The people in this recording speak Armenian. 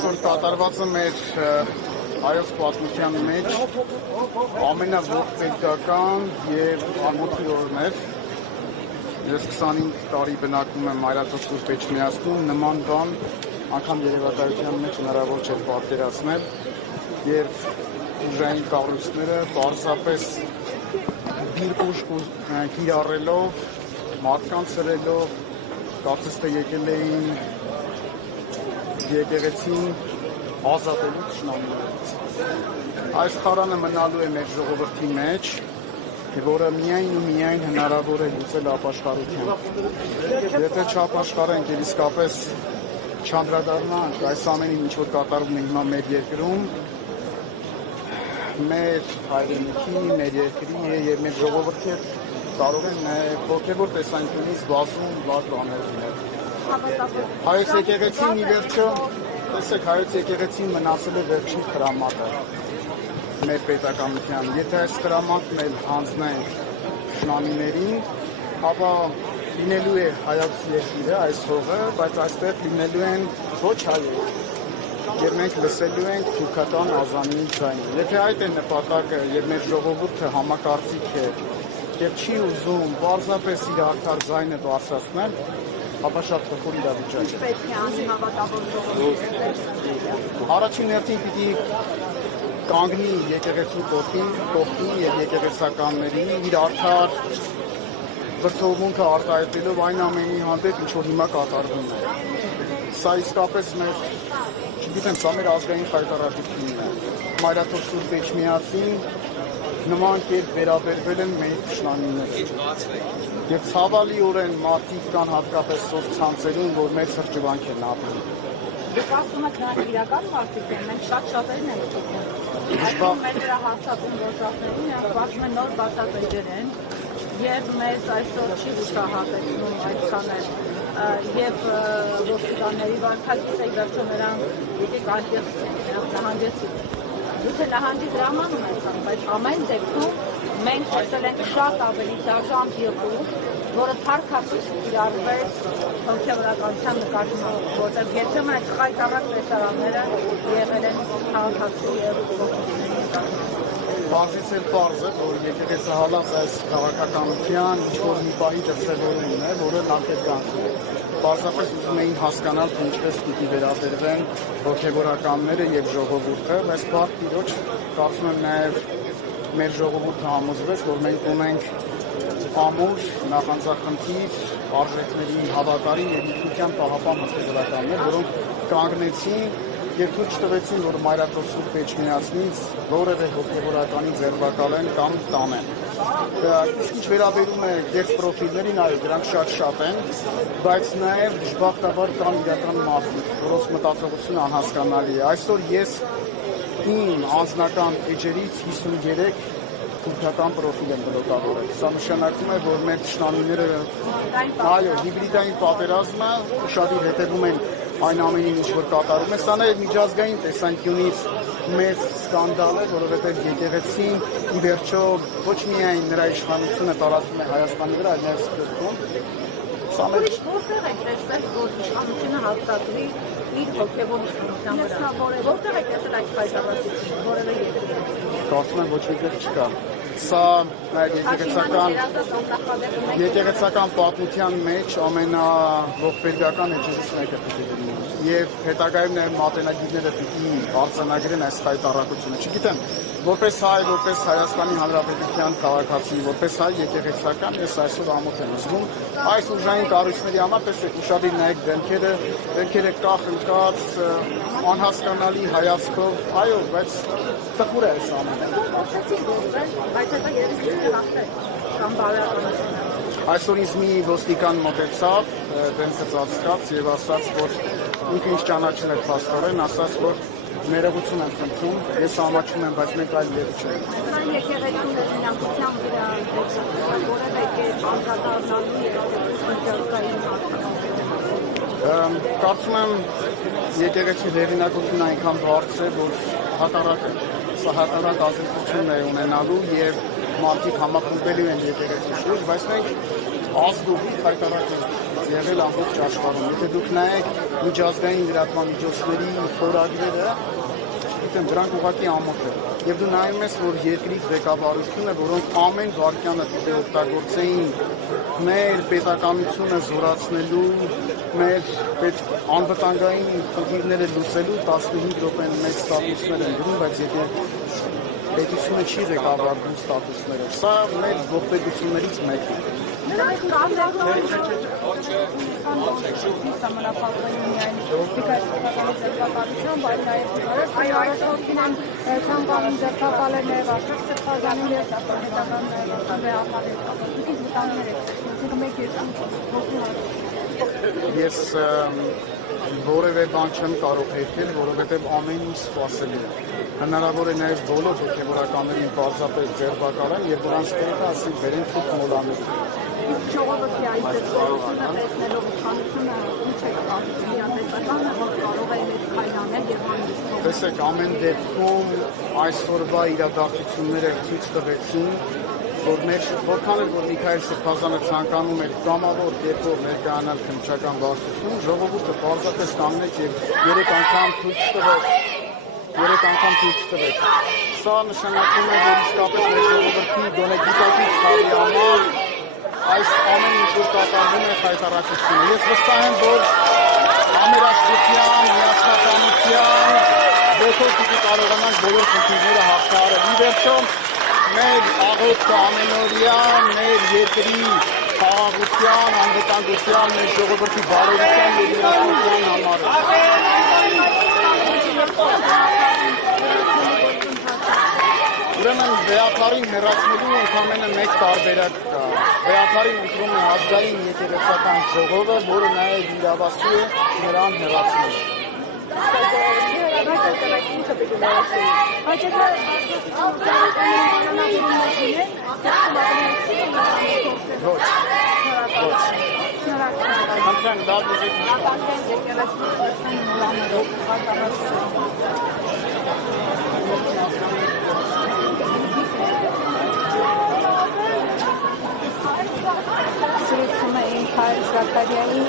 Այսօր կատարվածը մեր հայոց պատմության մեջ ամենաողբերգական և ամոթի օրն էր։ Ես 25 տարի բնակվում եմ Մայրաթոր Սուրբ Էջմիածնում, նման բան անգամ երևակայության մեջ հնարավոր չէր պատկերացնել, երբ ուժային կառույցները պարզապես դիրք կիրառելով, մարդկանց սրելով, կարծես թե եկել էին եկեղեցին ազատելու թշնամիներից։ Այս խարանը մնալու է մեր ժողովրդի մեջ, որը միայն ու միայն հնարավոր է լուծել ապաշխարությամբ։ Եթե չապաշխարենք և իսկապես չանդրադառնանք այս ամենին, ինչ որ կատարվում է հիմա մեր երկրում, մեր հայրենիքի, մեր երկրի և մեր ժողովրդի հետ կարող են հոգևոր տեսանկյունից բազում լավ բաներ լինել։ Հայոց եկեղեցին ի վերջո, տեսեք, հայոց եկեղեցին մնացել է վերջին խրամատը մեր պետականության։ Եթե այս խրամատն էլ հանձնենք թշնամիներին, ապա լինելու է հայոց երկիրը, այս հողը, բայց այստեղ լինելու են ոչ հայեր, և մենք լսելու ենք թուրքական ազանի ձայնը։ Եթե այդ է նպատակը և մեր ժողովուրդը համակարծիք է և չի ուզում պարզապես իր արդար ձայնը բարձրացնել, ապա շատ տխուր իրավիճակ է։ Պետք է անի հավատավոր ժողովուրդը։ Առաջին հերթին պիտի կանգնի եկեղեցու կողքին և եկեղեցականների իր արդար վրդովմունքը արտահայտելով այն ամենի հանդեպ, ինչ որ հիմա կատարվում է։ Սա իսկապես մեր, չգիտեմ, սա մեր ազգային խայտառակությունն է։ Մայրաթոր Սուրբ Էջմիածին նման կերպ վերաբերվել են մեր թշնամիները։ Եվ ցավալիորեն մարդիկ կան հատկապես սոցցանցերում, որ մեր սրճվանք են ապրում։ Դուք ասում եք նրանք իրական մարդիկ են, մենք շատ-շատերին ենք տեսնում։ Այսօր մեր դրա հարցակում գործածներին նրանք բացում են նոր բացատեջեր են, և մեզ այսօր չի հուսահատեցնում այդքան էլ, և ոստիկանների վարքագիծ է վերջո նրանք եկեք արգելցնենք, նրանք նահանջեցին։ Գուցե նահանջի դրաման ունեցան, բայց ամեն դեպքում մենք տեսել ենք շատ ավելի դաժան եղում, որը փառքասուց կիրառվեց հոգևորականության նկատմամբ, որտեղ երբեմն այդ խայտառակ տեսարանները եղել են քաղաքացու և ողջունների նկատմամբ։ Բազից էլ պարզ է, որ եկեղեցը հալած այս քաղաքականության ինչ-որ մի պահի դրսևորումն է, որը նախերգանքն է։ Պարզապես ուզում էին հասկանալ, թե ինչպես պիտի վերաբերվեն հոգևորականները և ժողովուրդը, բայց բարդ տիրոջ կարծում եմ նաև մեր ժողովուրդը համոզվեց, որ մենք ունենք ամուր, նախանձախնդիր, արժեքների հավատարիմ և ինքնության պահապան հոգևորականներ, որոնք կանգնեցին և թույլ չտվեցին, որ Մայրաթոր Սուրբ Էջմիածնից որևէ հոգևորականի ձերբակալեն կամ տանեն։ Իսկ ինչ վերաբերում է կեղծ պրոֆիլներին, այո, դրանք շատ են, բայց նաև դժբախտաբար կան իրական մարդիկ, որոնց մտածողությունը անհասկանալի է։ Այսօր ես իմ անձնական էջերից 53 թուրքական պրոֆիլ եմ բլոկավորել։ Սա նշանակում է, որ մեր թշնամիները, այո, հիբրիդային պատերազմը ուշադիր հետևում են այն ամենին, ինչ որ կատարում է։ Սա նաև միջազգային տեսանկյունից մեծ սկանդալ է, որովհետև եկեղեցին ի վերջո ոչ միայն նրա իշխանությունը տարածվում է Հայաստանի վրա, այլ նաև Սփյուռքում։ Սա մեր որտեղ եք տեսել, որ իշխանությունը հաստատվի իր հոգևոր իշխանության վրա։ Որտեղ եք տեսել այդ խայտառակությունը, որևէ երկրում։ Կարծում եմ ոչ մեկը չկա։ Սա եկեղեցական պատմության մեջ ամենաողբերգական էջերից մեկը պիտի լինի։ Եվ հետագայում նաև մատենագիրները պիտի արձանագրեն այս խայտառակությունը։ Չգիտեմ, որպես հայ, որպես Հայաստանի Հանրապետության քաղաքացի, որպես հայ եկեղեցական, ես այսօր ամոթ եմ զգում այս ուժային կառույցների համար, տեսեք, ուշադիր նայեք դեմքերը կախ ընկած, անհասկանալի հայացքով, այո, բայց տխուր է այս ամենը։ Այսօր ինձ մի ոստիկան մոտեցավ, դեմքը ծածկած և ասաց, որ ինքը ինչ ճանաչել էր փաստորեն, ասաց, որ ներողություն եմ խնդրում, ես ամաչում եմ, բայց մենք այլ ելք չենք։ Եկեղեցու հեղինակության վրա որևէ կերպ անդրադառնալու միջազգային Կարծում եմ եկեղեցու հեղինակությունը այնքան բարձր է, որ հակառակ է։ Սա հակառակ ազդեցություն է ունենալու և մարդիկ համախմբելու են եկեղեցու շուրջ, բայց մենք ազգովի խայտառակ ենք։ եղել ամբողջ աշխարհում։ Եթե դուք նայեք միջազգային լրատվամիջոցների խորագրերը, դրանք ուղղակի ամոթ են։ Եվ դու նայում ես, որ երկրի ղեկավարությունը, որոնք ամեն վայրկյանը պետք է օգտագործեին մեր պետականությունը զորացնելու, մեր անվտանգային խնդիրները լուծելու 15 րոպեն մեծ ստատուսներ են դրում, բայց եթե պետությունը չի ղեկավարվում ստատուսներով, սա մեր ողբերգություններից մեկն է։ Նրանք կազմակերպել Ես որևէ բան չեմ կարող հերքել, որովհետև ամեն ինչ սպասելի է։ Հնարավոր է նաև բոլոր հոգևորականներին պարզապես ձերբակալեն եւ նրանց պետք է ասենք բերեն թուք մոլաներ։ Ժողովրդի այս դեպքերը տեսնելով իշխանությունը ինչ է կապվում իրատեսականը, որ կարող է մեծ քայլանել եւ հանդիսանալ։ Տեսեք, ամեն դեպքում այսօրվա իրադարձությունները ցույց տվեցին, որ որքան էլ որ Միքայել Սրբազանը ցանկանում էր կամավոր կերպով ներկայանալ քննչական բարձրությունում, ժողովուրդը պարզապես կանգնեց եւ 3 անգամ ցույց տվեց։ Սա նշանակում է, որ իսկապես մեր ժողովրդի գոնե գիտակից խավի համար այս ամեն ինչ որ կատարվում է խայտարակությունը։ Ես վստահ եմ, որ համերաշխության, միասնականության ոգով պիտի կարողանանք բոլոր խնդիրները հաղթահարել։ Ի վերջո, մեր աղոթքը ամենօրյա մեր երկրի խաղաղության, անվտանգության, մեր ժողովրդի բարօրության եւ երաժշտության համար է։ Ուրեմն վեհապարին հեռացնելու ընդամենը մեկ տարբերակ կա։ Վեհապարին ընտրում է ազգային եկեղեցական ժողովը, որը նաև իրավասու է նրան հեռացնել։ Ոչ։ Խնդրեմ, դա դուք Սրուցում էին Քայլ Զաքարյանի